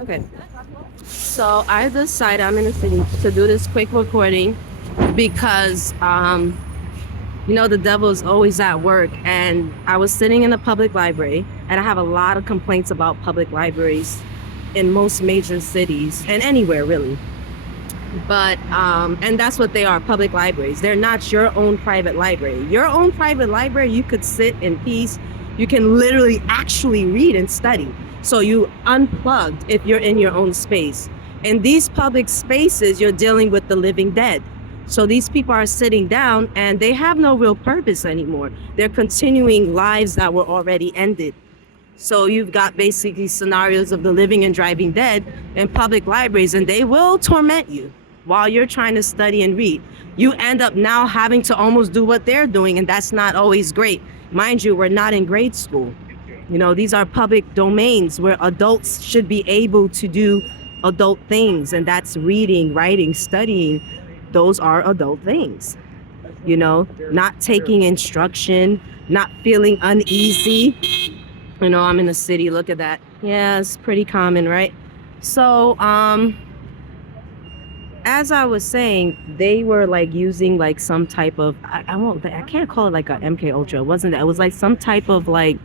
Okay. So I decided I'm in the city to do this quick recording because the devil is always at work, and I was sitting in a public library, and I have a lot of complaints about public libraries in most major cities and anywhere really. But and that's what they are, public libraries. They're not your own private library. Your own private library, you could sit in peace. You can literally actually read and study. So you unplugged if you're in your own space. In these public spaces, you're dealing with the living dead. So these people are sitting down and they have no real purpose anymore. They're continuing lives that were already ended. So you've got basically scenarios of the living and driving dead in public libraries, and they will torment you while you're trying to study and read. You end up now having to almost do what they're doing, and that's not always great. Mind you, we're not in grade school. These are public domains where adults should be able to do adult things, and that's reading, writing, studying. Those are adult things. Not taking instruction, not feeling uneasy. I'm in the city. Look at that. Yeah, it's pretty common, right? So, as I was saying, they were like using like some type of I can't call it like a MK Ultra. It wasn't that. It was like some type of like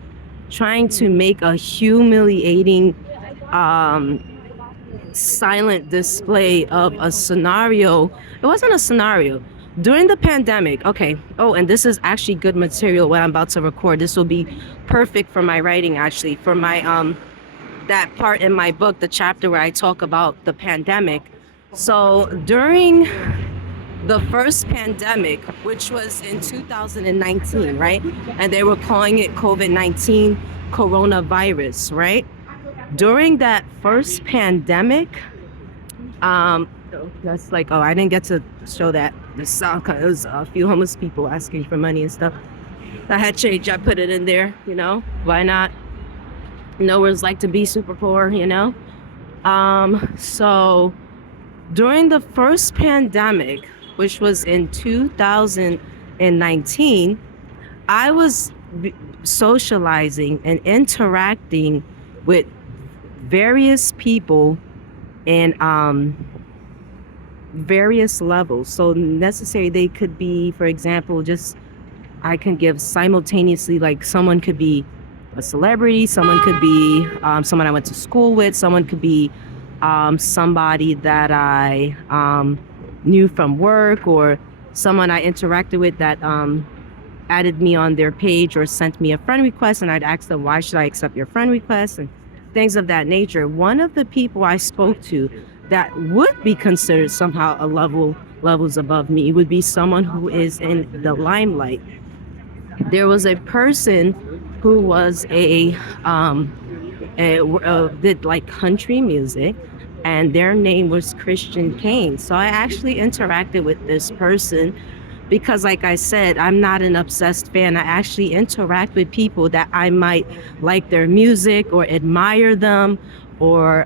trying to make a humiliating um silent display of a scenario. It wasn't a scenario. During the pandemic, okay. Oh, and this is actually good material what I'm about to record. This will be perfect for my writing, actually, for my that part in my book, the chapter where I talk about the pandemic. So during the first pandemic, which was in 2019, right? And they were calling it COVID-19 coronavirus, right? During that first pandemic, that's like, oh, I didn't get to show that the sound, cause it was a few homeless people asking for money and stuff. I had change, I put it in there, why not? Know what it's like to be super poor. So during the first pandemic, which was in 2019, I was socializing and interacting with various people in various levels. So necessary, they could be, for example, just I can give simultaneously, like someone could be a celebrity, someone could be someone I went to school with, someone could be somebody that I knew from work, or someone I interacted with that added me on their page or sent me a friend request, and I'd ask them, why should I accept your friend request, and things of that nature. One of the people I spoke to that would be considered somehow a levels above me would be someone who is in the limelight. There was a person who was did like country music, and their name was Christian Kane. So I actually interacted with this person because, like I said, I'm not an obsessed fan. I actually interact with people that I might like their music or admire them, or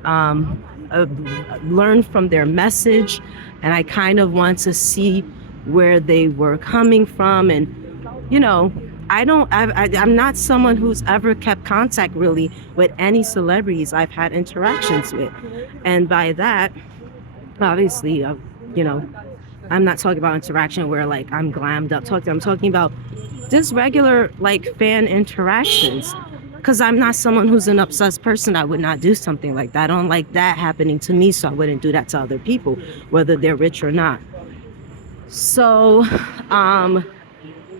learn from their message, and I kind of want to see where they were coming from. And you know I'm not someone who's ever kept contact really with any celebrities I've had interactions with. And by that, obviously, you know I'm not talking about interaction where like I'm glammed up. I'm talking about just regular like fan interactions, because I'm not someone who's an obsessed person. I would not do something like that. I don't like that happening to me, so I wouldn't do that to other people, whether they're rich or not. So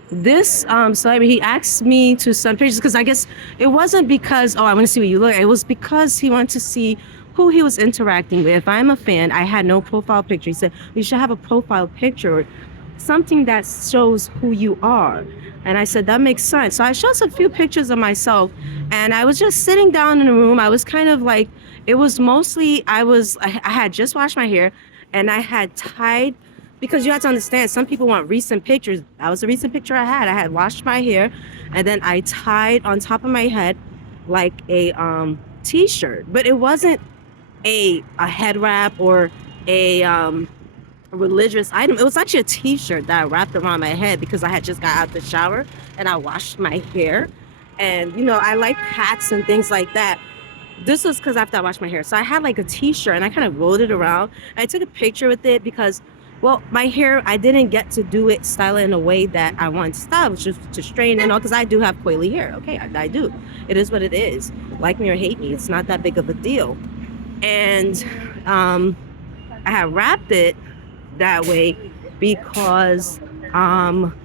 this celebrity, he asked me to send pictures, because I guess it wasn't because, oh, I want to see what you look like. It was because he wanted to see who he was interacting with. If I'm a fan, I had no profile picture. He said, we should have a profile picture, something that shows who you are. And I said, that makes sense. So I showed a few pictures of myself, and I was just sitting down in a room. I was kind of like, it was mostly, I had just washed my hair, and I had tied, because you have to understand, some people want recent pictures. That was a recent picture I had. I had washed my hair, and then I tied on top of my head like a t-shirt, but it wasn't a head wrap or a religious item. It was actually a t-shirt that I wrapped around my head because I had just got out the shower and I washed my hair. And I like hats and things like that. This was because after I washed my hair. So I had like a t-shirt and I kind of rolled it around. I took a picture with it because, well, my hair, I didn't get to do it, style it in a way that I wanted to style, which is to straighten and all, because I do have coily hair. Okay, I do. It is what it is. Like me or hate me, it's not that big of a deal. And I had wrapped it that way because um,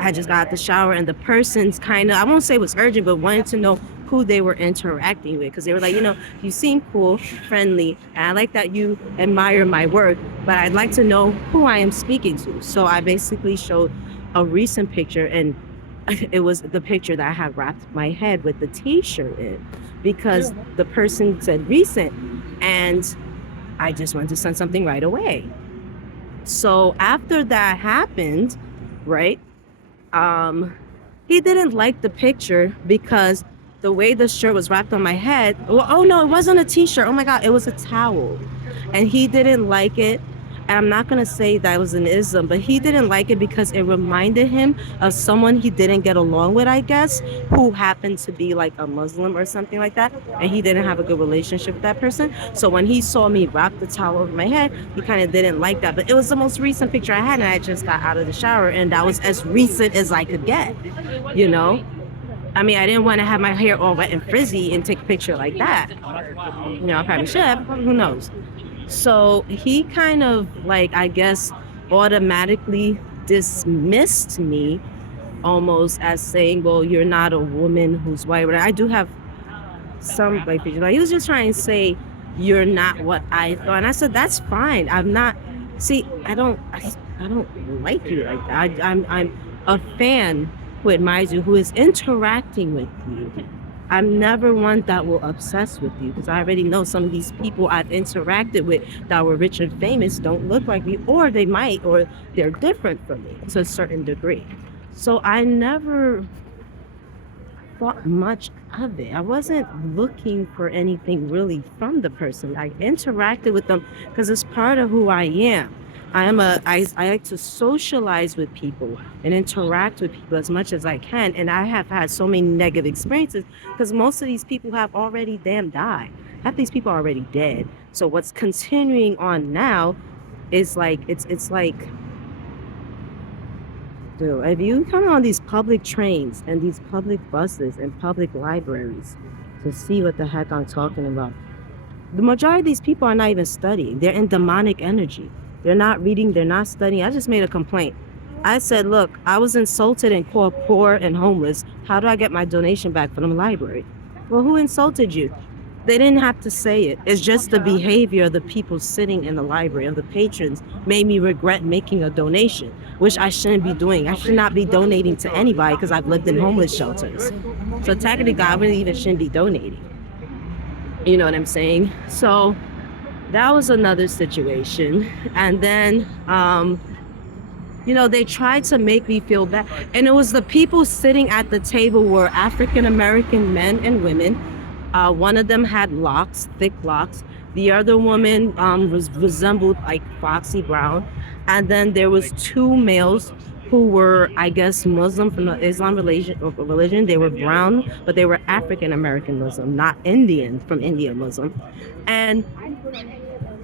I just got out the shower and the person's kind of, I won't say it was urgent, but wanted to know who they were interacting with because they were like, you seem cool, friendly, and I like that you admire my work, but I'd like to know who I am speaking to. So I basically showed a recent picture, and it was the picture that I had wrapped my head with the t-shirt in because the person said recent, and I just wanted to send something right away. So after that happened, right? Um, he didn't like the picture because the way the shirt was wrapped on my head. Well, oh no, it wasn't a t-shirt. Oh my God, it was a towel. And he didn't like it. And I'm not going to say that was an ism, but he didn't like it because it reminded him of someone he didn't get along with, I guess, who happened to be like a Muslim or something like that. And he didn't have a good relationship with that person. So when he saw me wrap the towel over my head, he kind of didn't like that. But it was the most recent picture I had, and I just got out of the shower, and that was as recent as I could get, you know? I mean, I didn't want to have my hair all wet and frizzy and take a picture like that. I probably should have, who knows? So he kind of like, I guess, automatically dismissed me almost as saying, well, you're not a woman who's white. But I do have some white people. Like, he was just trying to say, you're not what I thought. And I said, that's fine. I'm not, see, I don't like you like that. I'm a fan who admires you, who is interacting with you. I'm never one that will obsess with you because I already know some of these people I've interacted with that were rich and famous don't look like me, or they might, or they're different from me to a certain degree. So I never thought much of it. I wasn't looking for anything really from the person. I interacted with them because it's part of who I am. I like to socialize with people and interact with people as much as I can. And I have had so many negative experiences because most of these people have already damn died. Half these people are already dead. So what's continuing on now is like it's like, dude, if you come on these public trains and these public buses and public libraries to see what the heck I'm talking about, the majority of these people are not even studying. They're in demonic energy. They're not reading, they're not studying. I just made a complaint. I said, look, I was insulted and called poor and homeless. How do I get my donation back from the library? Well, who insulted you? They didn't have to say it. It's just the behavior of the people sitting in the library, of the patrons, made me regret making a donation, which I shouldn't be doing. I should not be donating to anybody because I've lived in homeless shelters. So technically, I really even shouldn't be donating. You know what I'm saying? So that was another situation. And then, they tried to make me feel bad. And it was the people sitting at the table were African American men and women. One of them had locks, thick locks. The other woman was resembled like Foxy Brown. And then there was two males who were, I guess, Muslim from the Islam religion. They were brown, but they were African American Muslim, not Indian from India Muslim. And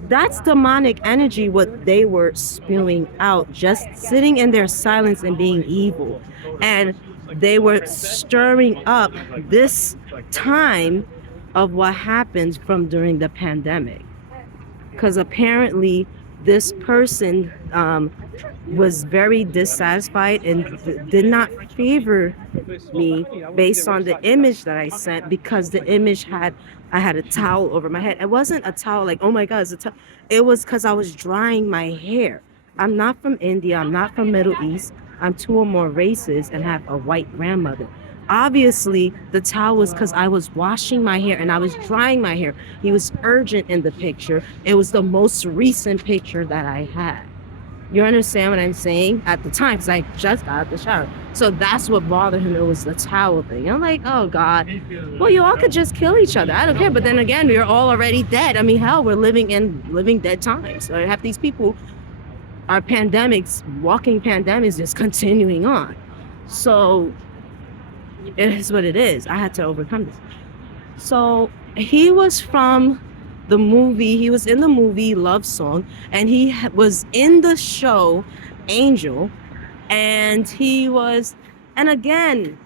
that's demonic energy, what they were spewing out, just sitting in their silence and being evil. And they were stirring up this time of what happened from during the pandemic. Because apparently this person was very dissatisfied and did not favor me based on the image that I sent, because the image I had a towel over my head. It wasn't a towel like, oh my God, it's a towel. It was because I was drying my hair. I'm not from India. I'm not from Middle East. I'm two or more races and have a white grandmother. Obviously, the towel was because I was washing my hair and I was drying my hair. He was urgent in the picture. It was the most recent picture that I had. You understand what I'm saying? At the time, because I just got out of the shower. So that's what bothered him. It was the towel thing. I'm like, oh God. Well, you all could just kill each other. I don't care. But then again, we're all already dead. I mean, hell, we're living in living dead times. So I have these people, our pandemics, walking pandemics, just continuing on. So it is what it is. I had to overcome this. So He was from the movie. He was in the movie Love Song, and was in the show Angel, and he was. And again,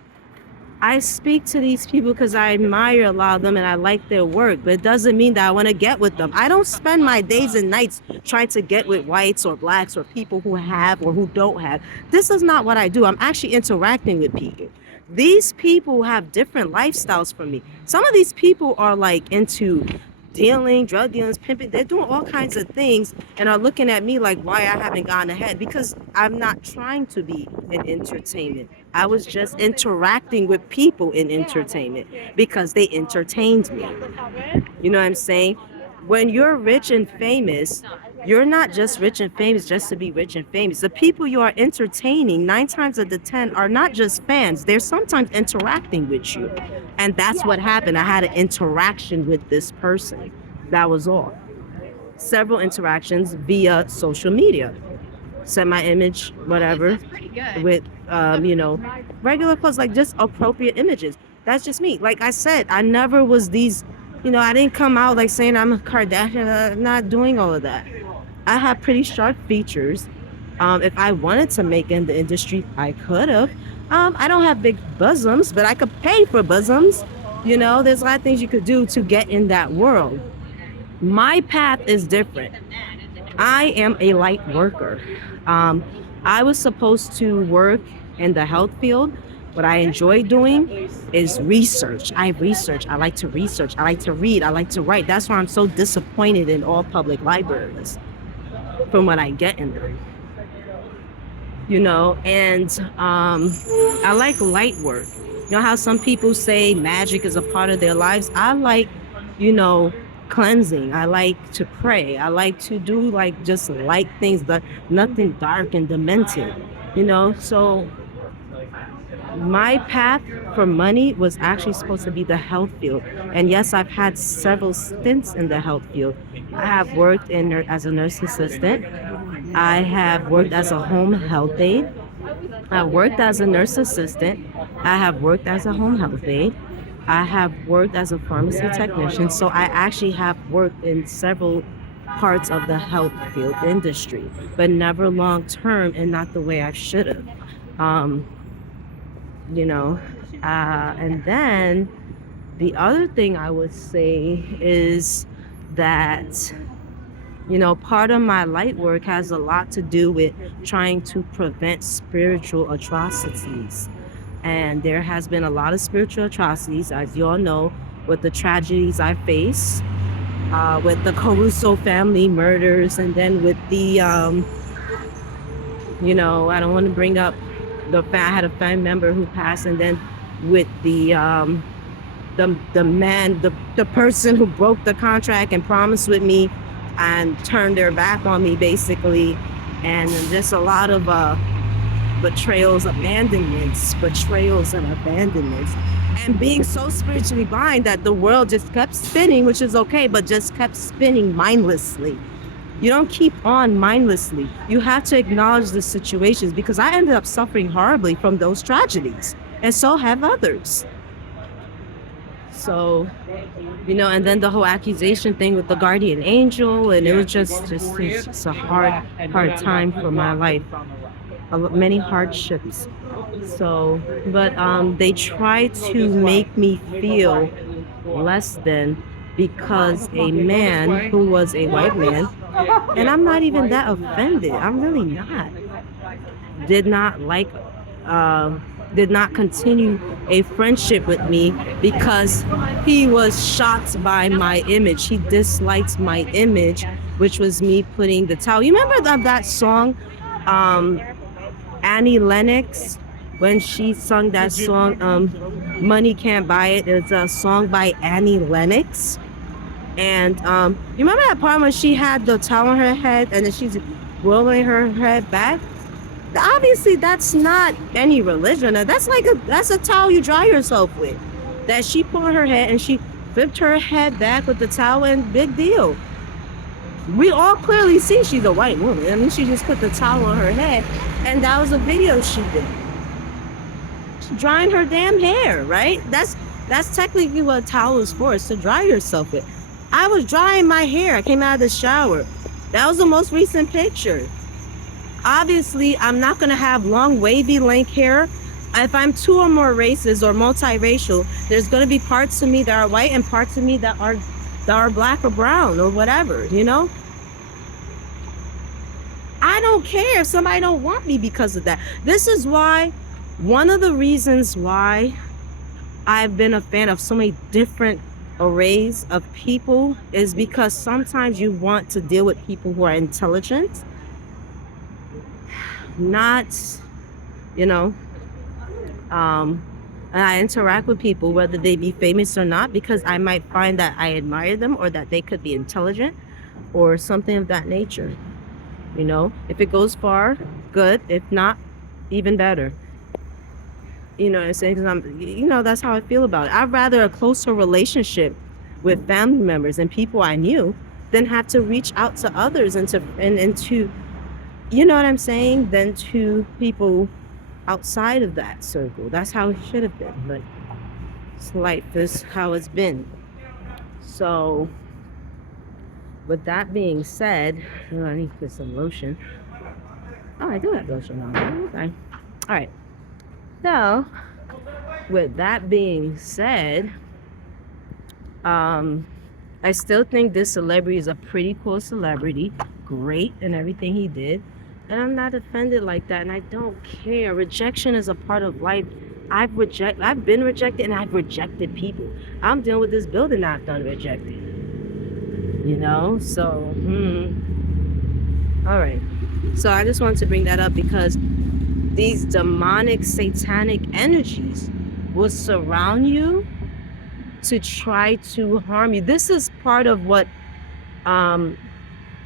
I speak to these people because I admire a lot of them and I like their work, but it doesn't mean that I want to get with them. I don't spend my days and nights trying to get with whites or blacks or people who have or who don't have. This is not what I do. I'm actually interacting with people. These people have different lifestyles from me. Some of these people are like into dealing, drug dealings, pimping. They're doing all kinds of things and are looking at me like why I haven't gone ahead because I'm not trying to be in entertainment. I was just interacting with people in entertainment because they entertained me. You know what I'm saying? When you're rich and famous, you're not just rich and famous just to be rich and famous. The people you are entertaining, 9 times out of the 10, are not just fans. They're sometimes interacting with you. And that's what happened. I had an interaction with this person. That was all. Several interactions via social media. Set my image, whatever, with regular clothes, like just appropriate images. That's just me. Like I said, I never was these, I didn't come out like saying I'm a Kardashian. Not doing all of that. I have pretty sharp features. If I wanted to make in the industry, I could have. I don't have big bosoms, but I could pay for bosoms. There's a lot of things you could do to get in that world. My path is different. I am a light worker. Um, I was supposed to work in the health field. What I enjoy doing is research. I research. I like to research. I like to read. I like to write. That's why I'm so disappointed in all public libraries from what I get in them. And I like light work. You know how some people say magic is a part of their lives? I like, you know, cleansing. I like to pray. I like to do like just light things, but nothing dark and demented, So my path for money was actually supposed to be the health field. And yes, I've had several stints in the health field. I have worked as a nurse assistant. I have worked as a home health aide. I worked as a nurse assistant. I have worked as a home health aide. I have worked as a pharmacy technician. So I actually have worked in several parts of the health field industry, but never long term and not the way I should have. Um, you know, and then the other thing I would say is that part of my light work has a lot to do with trying to prevent spiritual atrocities. And there has been a lot of spiritual atrocities, as you all know, with the tragedies I face, with the Caruso family murders, and then with the, I don't want to bring up I had a family member who passed, and then with the man, the person who broke the contract and promised with me and turned their back on me basically, and just a lot of betrayals and abandonments, and being so spiritually blind that the world just kept spinning, which is okay, but just kept spinning mindlessly. You don't keep on mindlessly. You have to acknowledge the situations, because I ended up suffering horribly from those tragedies, and so have others. So, and then the whole accusation thing with the guardian angel, and it was just a hard time for my life. Many hardships. So, but they try to make me feel less than because a man who was a white man, and I'm not even that offended. I'm really not. Did not like. Did not continue a friendship with me because he was shocked by my image. He disliked my image, which was me putting the towel. You remember that song, Annie Lennox, when she sung that song, Money Can't Buy It? It's a song by Annie Lennox. And you remember that part when she had the towel on her head and then she's rolling her head back? Obviously that's not any religion. That's a towel you dry yourself with. That she put on her head and she flipped her head back with the towel, and big deal. We all clearly see she's a white woman. I mean, she just put the towel on her head, and that was a video she did. She's drying her damn hair, right? That's technically what a towel is for, is to dry yourself with. I was drying my hair. I came out of the shower. That was the most recent picture. Obviously, I'm not going to have long, wavy, lank hair. If I'm two or more races or multiracial, there's going to be parts of me that are white and parts of me that are black or brown or whatever, you know? I don't care if somebody don't want me because of that. This is why, one of the reasons why I've been a fan of so many different arrays of people is because sometimes you want to deal with people who are intelligent, not, you know, um, and I interact with people, whether they be famous or not, because I might find that I admire them or that they could be intelligent or something of that nature. You know, if it goes far, good. If not, even better. You know what I'm saying? Because that's how I feel about it. I'd rather a closer relationship with family members and people I knew than have to reach out to others and to, you know what I'm saying, than to people outside of that circle. That's how it should have been. But it's life. This is how it's been. So, with that being said, oh, I need to put some lotion. Oh, I do have lotion on. Okay. All right. So, with that being said, um, I still think this celebrity is a pretty cool celebrity, great in everything he did, and I'm not offended like that, and I don't care. Rejection is a part of life. I've been rejected, and I've rejected people. I'm dealing with this building I've done rejected. You know, so all right. So I just wanted to bring that up because these demonic, satanic energies will surround you to try to harm you. This is part of what um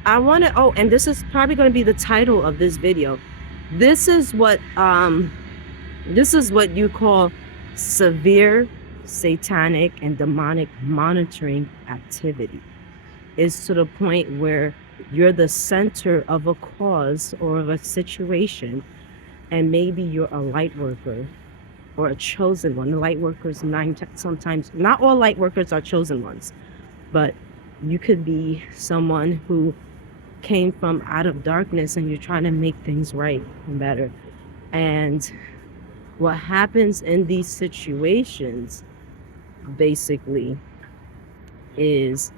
I want to, oh, and this is probably going to be the title of this video. This is what you call severe satanic and demonic monitoring activity. Is to the point where you're the center of a cause or of a situation, and maybe you're a light worker or a chosen one. The light workers, sometimes, not all light workers are chosen ones, but you could be someone who came from out of darkness and you're trying to make things right and better. And what happens in these situations basically is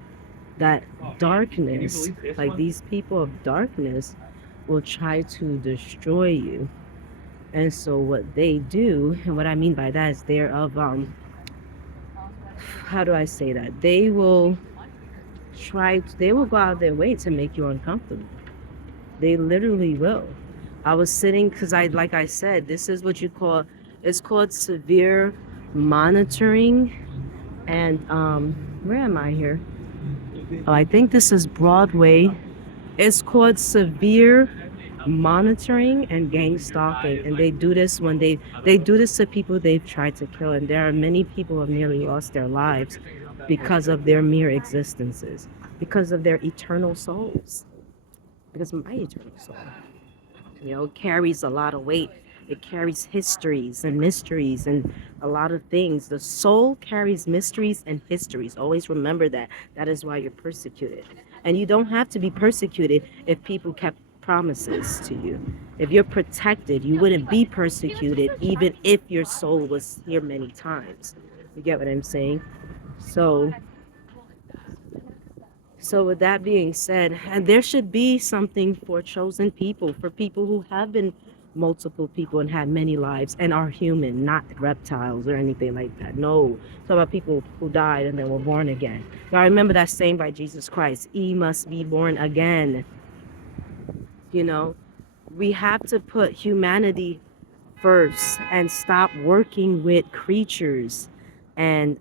that darkness, like these people of darkness, will try to destroy you. And so what they do, and what I mean by that is they're of how do I say that? They will go out of their way to make you uncomfortable. They literally will. I was sitting, because like I said, this is what it's called severe monitoring. And where am I here? Oh, I think this is Broadway. It's called severe monitoring and gang stalking, and they do this when they do this to people they've tried to kill, and there are many people who have nearly lost their lives because of their mere existences, because of their eternal souls, because my eternal soul, carries a lot of weight. It carries histories and mysteries and a lot of things. The soul carries mysteries and histories. Always remember that. That is why you're persecuted. And you don't have to be persecuted if people kept promises to you. If you're protected, you wouldn't be persecuted even if your soul was here many times. You get what I'm saying? So with that being said, and there should be something for chosen people, for people who have been multiple people and had many lives and are human, not reptiles or anything like that. No, it's about people who died and then were born again. Now remember that saying by Jesus Christ, "Ye must be born again." You know, we have to put humanity first and stop working with creatures and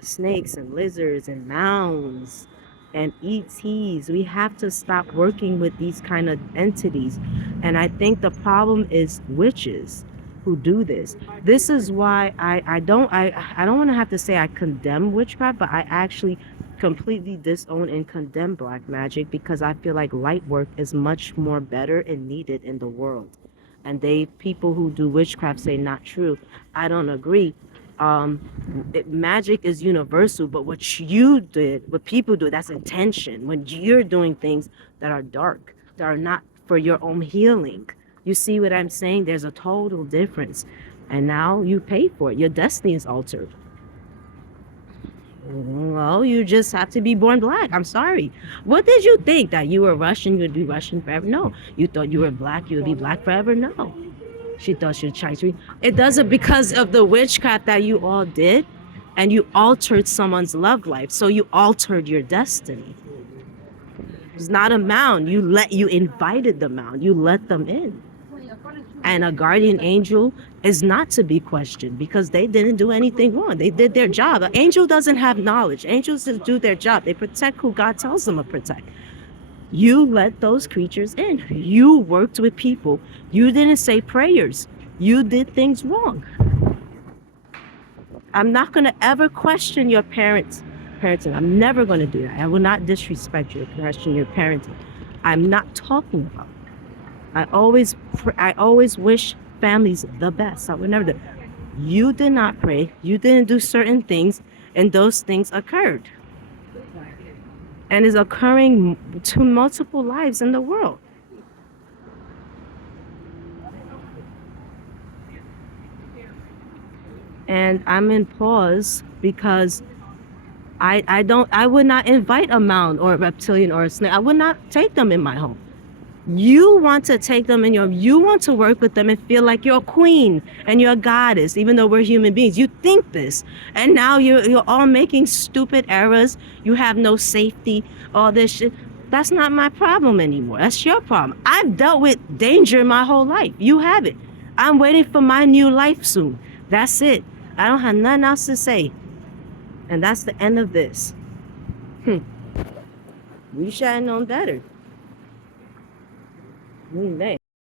snakes and lizards and mounds and ETs. We have to stop working with these kind of entities. And I think the problem is witches who do this. This is why I don't want to have to say I condemn witchcraft, but I actually completely disown and condemn black magic, because I feel like light work is much more better and needed in the world. and they people who do witchcraft say not true. I don't agree. Magic is universal, but what you did, what people do, that's intention. When you're doing things that are dark, that are not for your own healing. You see what I'm saying? There's a total difference. And now you pay for it. Your destiny is altered. Well, you just have to be born black. I'm sorry. What did you think? That you were Russian, you'd be Russian forever? No. You thought you were black, you would be black forever? No. She thought she was Chinese. It doesn't, because of the witchcraft that you all did, and you altered someone's love life. So you altered your destiny. It's not a mound. You invited the mound. You let them in. And a guardian angel is not to be questioned because they didn't do anything wrong. They did their job. An angel doesn't have knowledge. Angels just do their job. They protect who God tells them to protect. You let those creatures in. You worked with people. You didn't say prayers. You did things wrong. I'm not going to ever question your parenting. I'm never going to do that. I will not disrespect you or question your parenting. I'm not talking about it. I always wish families the best. I would never do. You did not pray. You didn't do certain things, and those things occurred, and is occurring to multiple lives in the world. And I'm in pause because I would not invite a mound or a reptilian or a snake. I would not take them in my home. You want to take them in you want to work with them and feel like you're a queen and you're a goddess, even though we're human beings. You think this, and now you're all making stupid errors. You have no safety, all this shit. That's not my problem anymore. That's your problem. I've dealt with danger my whole life. You haven't. I'm waiting for my new life soon. That's it. I don't have nothing else to say. And that's the end of this. We should have known better.